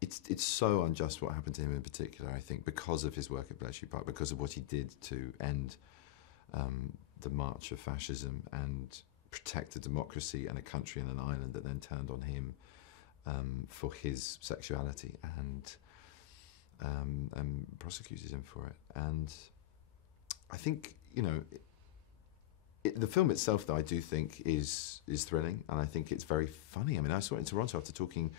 it's so unjust what happened to him in particular, I think, because of his work at Bletchley Park, because of what he did to end the march of fascism and protect a democracy and a country and an island that then turned on him for his sexuality and prosecuted him for it. And I think, you know, the film itself, though, I do think is thrilling, and I think it's very funny. I mean, I saw it in Toronto after talking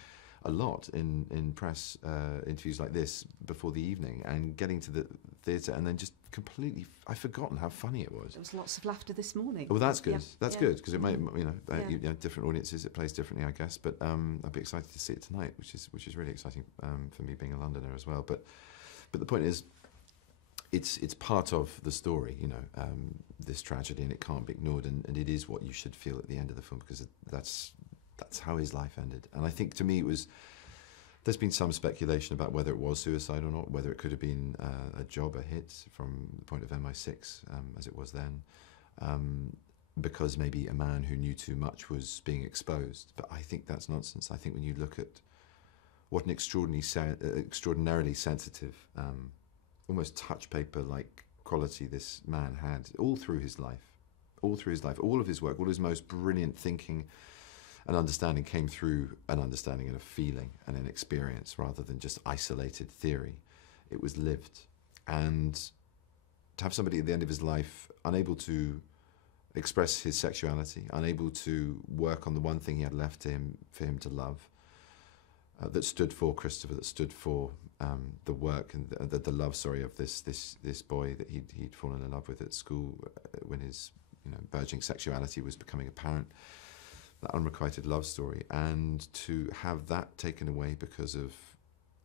a lot in press interviews like this before the evening, and getting to the theatre and then just completely, I've forgotten how funny it was. There was lots of laughter this morning. Well, that's good. Yeah. That's Yeah. good, because it may, Yeah. you know, different audiences, it plays differently, I guess. But I'd be excited to see it tonight, which is really exciting for me, being a Londoner as well. But the point is, it's part of the story, you know, this tragedy, and it can't be ignored, and it is what you should feel at the end of the film, because that's how his life ended. And I think, to me, there's been some speculation about whether it was suicide or not, whether it could have been a job, a hit from the point of MI6, as it was then, because maybe a man who knew too much was being exposed. But I think that's nonsense. I think when you look at what an extraordinarily sensitive, almost touch paper-like quality this man had all through his life, all of his work, all his most brilliant thinking and understanding came through an understanding and a feeling and an experience, rather than just isolated theory. It was lived. And to have somebody at the end of his life unable to express his sexuality, unable to work on the one thing he had left to him, for him to love, that stood for Christopher, that stood for the work and the love, of this boy that he'd fallen in love with at school when his, you know, burgeoning sexuality was becoming apparent. That unrequited love story, and to have that taken away because of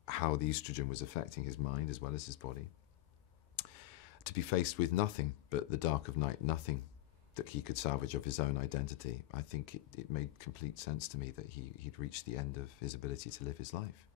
how the estrogen was affecting his mind as well as his body. To be faced with nothing but the dark of night, nothing that he could salvage of his own identity. I think it made complete sense to me that he'd reached the end of his ability to live his life.